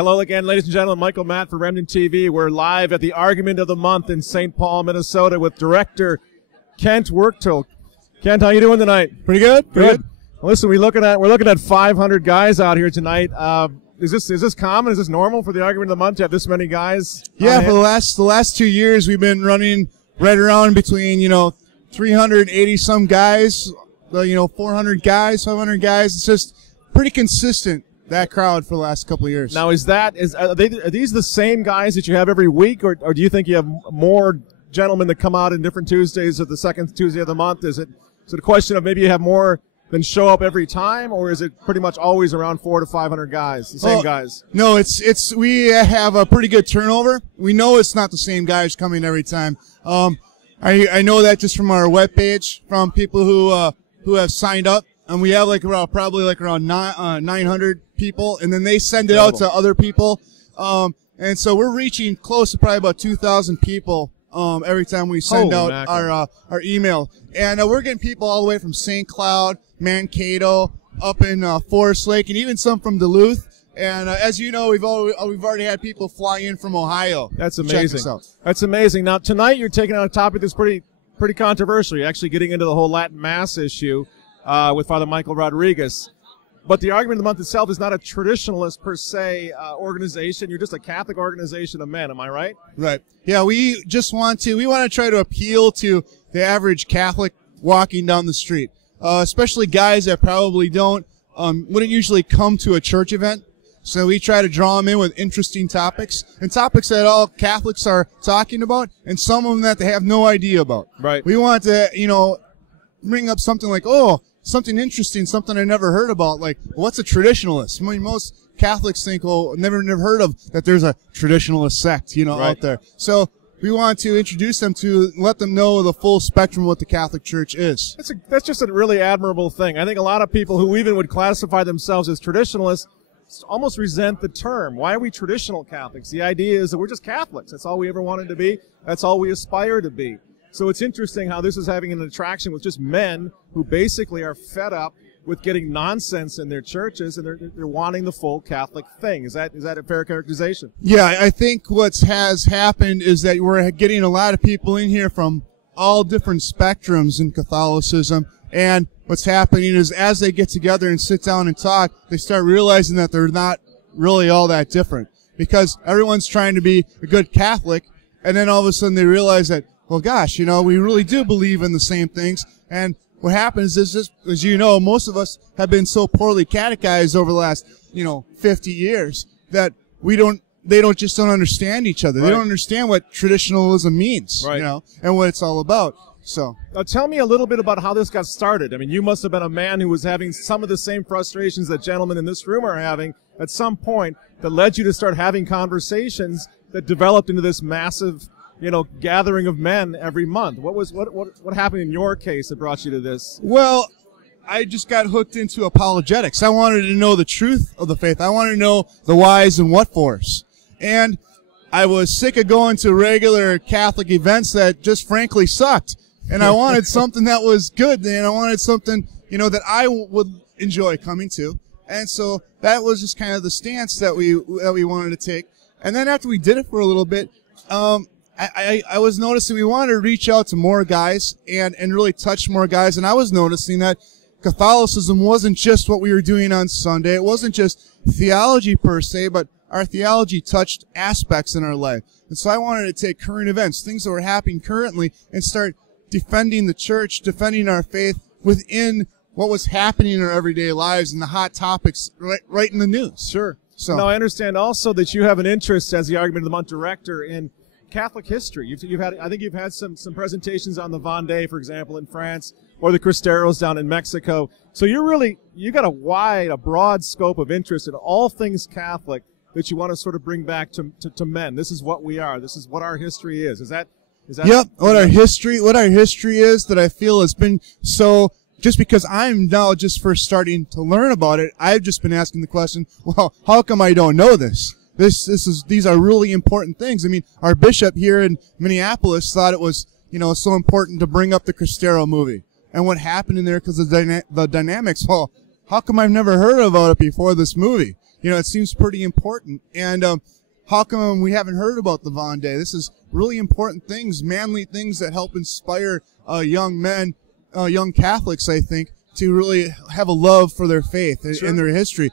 Hello again, ladies and gentlemen. Michael Matt for Remnant TV. We're live at the Argument of the Month in St. Paul, Minnesota with director Kent Wuchterl. Kent, how you doing tonight? Pretty good. Good. Listen, we're looking at 500 guys out here tonight. Is this common? Is this normal for the Argument of the Month to have this many guys? Yeah, for the last 2 years we've been running right around between 380 some guys, 400 guys, 500 guys. It's just pretty consistent, that crowd, for the last couple of years. Now, are these the same guys that you have every week, or do you think you have more gentlemen that come out in different Tuesdays of the second Tuesday of the month? Is it a question of maybe you have more than show up every time, or is it pretty much always around 400 to 500 guys, the same guys? No, we have a pretty good turnover. We know it's not the same guys coming every time. I know that just from our webpage, from people who have signed up. And we have probably around 900 people, and then they send it out to other people. And so we're reaching close to probably about 2,000 people every time we send out our email. And we're getting people all the way from St. Cloud, Mankato, up in Forest Lake, and even some from Duluth. And as you know, we've already had people fly in from Ohio. That's amazing. That's amazing. Now tonight you're taking on a topic that's pretty controversial. You're actually getting into the whole Latin Mass issue. With Father Michael Rodriguez. But the Argument of the Month itself is not a traditionalist per se organization. You're just a Catholic organization of men. Am I right? Right. Yeah, we want to try to appeal to the average Catholic walking down the street, especially guys that probably wouldn't usually come to a church event. So we try to draw them in with interesting topics, and topics that all Catholics are talking about, and some of them that they have no idea about. Right. We want to, bring up something like, something interesting, something I never heard about, like, what's a traditionalist? I mean, most Catholics think, never heard of that there's a traditionalist sect, right, out there. So we want to introduce them to, let them know the full spectrum of what the Catholic Church is. That's just a really admirable thing. I think a lot of people who even would classify themselves as traditionalists almost resent the term. Why are we traditional Catholics? The idea is that we're just Catholics. That's all we ever wanted to be. That's all we aspire to be. So it's interesting how this is having an attraction with just men who basically are fed up with getting nonsense in their churches, and they're wanting the full Catholic thing. Is that a fair characterization? Yeah, I think what has happened is that we're getting a lot of people in here from all different spectrums in Catholicism, and what's happening is as they get together and sit down and talk, they start realizing that they're not really all that different, because everyone's trying to be a good Catholic, and then all of a sudden they realize that, well, gosh, we really do believe in the same things. And what happens is, just, as you know, most of us have been so poorly catechized over the last, 50 years that they don't understand each other. Right. They don't understand what traditionalism means, right, and what it's all about. So now tell me a little bit about how this got started. I mean, you must have been a man who was having some of the same frustrations that gentlemen in this room are having at some point that led you to start having conversations that developed into this massive gathering of men every month. What happened in your case that brought you to this? Well, I just got hooked into apologetics. I wanted to know the truth of the faith. I wanted to know the whys and what fors. And I was sick of going to regular Catholic events that just frankly sucked. And I wanted something that was good, and I wanted something, that I would enjoy coming to. And so that was just kind of the stance that we wanted to take. And then after we did it for a little bit, I was noticing we wanted to reach out to more guys and really touch more guys. And I was noticing that Catholicism wasn't just what we were doing on Sunday. It wasn't just theology per se, but our theology touched aspects in our life. And so I wanted to take current events, things that were happening currently, and start defending the church, defending our faith within what was happening in our everyday lives and the hot topics right in the news. Sure. So now I understand also that you have an interest as the Argument of the Month director in Catholic history. I think you've had some presentations on the Vendée, for example, in France, or the Cristeros down in Mexico. So you got a broad scope of interest in all things Catholic that you want to sort of bring back to men. This is what we are. This is what our history is. Is that? Yep. What our history is that I feel has been so. Just because I'm now just first starting to learn about it, I've just been asking the question, well, how come I don't know this? These are really important things. I mean, our bishop here in Minneapolis thought it was, so important to bring up the Cristero movie and what happened in there because of the dynamics. Well, how come I've never heard about it before this movie? it seems pretty important. And how come we haven't heard about the Vaughn Day? This is really important things, manly things that help inspire young men, young Catholics, I think, to really have a love for their faith and their history.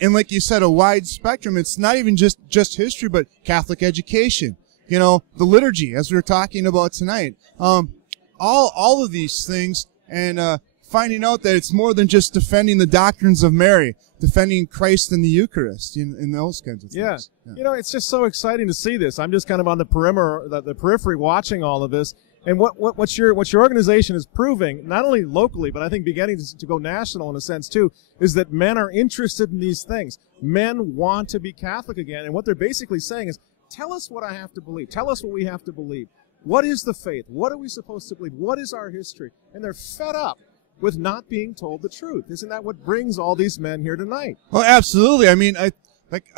And like you said, a wide spectrum. It's not even just history, but Catholic education. The liturgy, as we were talking about tonight. All of these things, and finding out that it's more than just defending the doctrines of Mary, defending Christ in the Eucharist, in those kinds of things. Yeah. It's just so exciting to see this. I'm just kind of on the periphery watching all of this. And what your organization is proving, not only locally, but I think beginning to go national in a sense too, is that men are interested in these things. Men want to be Catholic again, and what they're basically saying is, tell us what I have to believe. Tell us what we have to believe. What is the faith? What are we supposed to believe? What is our history? And they're fed up with not being told the truth. Isn't that what brings all these men here tonight? Well, absolutely. I mean,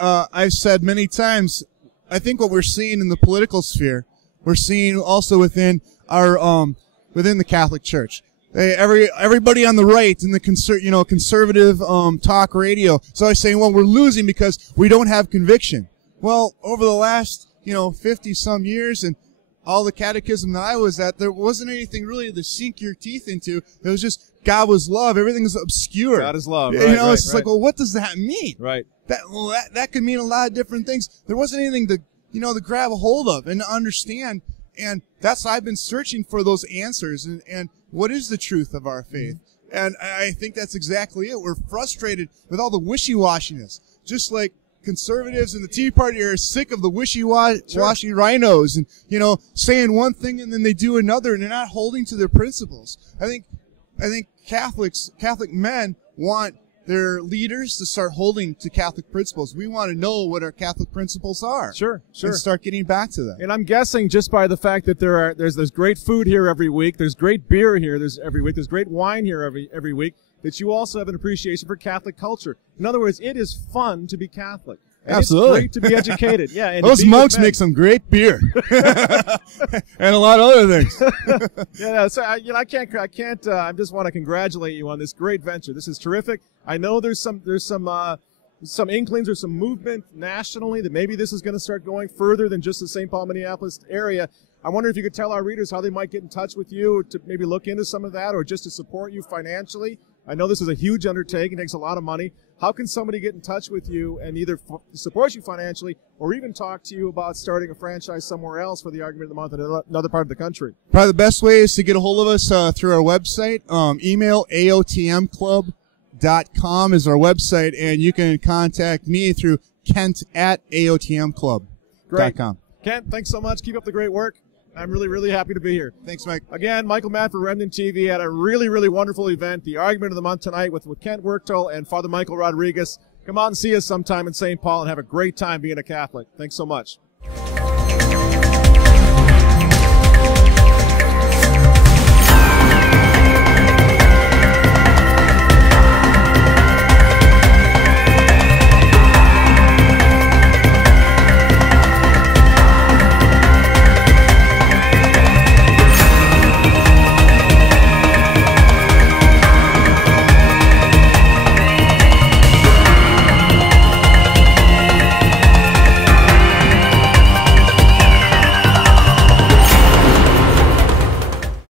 I've said many times, I think what we're seeing in the political sphere, we're seeing also within our within the Catholic Church. Everybody on the right in the conservative talk radio is always saying, well, we're losing because we don't have conviction. Well, over the last 50 some years and all the catechism that I was at, there wasn't anything really to sink your teeth into. It was just God was love. Everything's obscure. God is love. It's just like, well, what does that mean? Right. That could mean a lot of different things. There wasn't anything to to grab a hold of and to understand. And that's why I've been searching for those answers and what is the truth of our faith. And I think that's exactly it. We're frustrated with all the wishy-washiness, just like conservatives and the Tea Party are sick of the wishy-washy rhinos and, saying one thing and then they do another and they're not holding to their principles. I think Catholic men want their leaders to start holding to Catholic principles. We want to know what our Catholic principles are. Sure. And start getting back to them. And I'm guessing just by the fact that there's great food here every week, there's great beer here every week, there's great wine here every week, that you also have an appreciation for Catholic culture. In other words, it is fun to be Catholic. And absolutely. It's great to be educated. Yeah. And those monks make some great beer. And a lot of other things. Yeah. So, I just want to congratulate you on this great venture. This is terrific. I know there's some inklings or some movement nationally that maybe this is going to start going further than just the St. Paul, Minneapolis area. I wonder if you could tell our readers how they might get in touch with you to maybe look into some of that or just to support you financially. I know this is a huge undertaking. It takes a lot of money. How can somebody get in touch with you and either support you financially or even talk to you about starting a franchise somewhere else for the Argument of the Month in another part of the country? Probably the best way is to get a hold of us through our website. Email AOTMclub.com is our website, and you can contact me through Kent@AOTMclub.com. Great. Kent, thanks so much. Keep up the great work. I'm really, really happy to be here. Thanks, Mike. Again, Michael Matt for Remnant TV at a really, really wonderful event, the Argument of the Month tonight with Kent Wuchterl and Father Michael Rodriguez. Come out and see us sometime in St. Paul and have a great time being a Catholic. Thanks so much.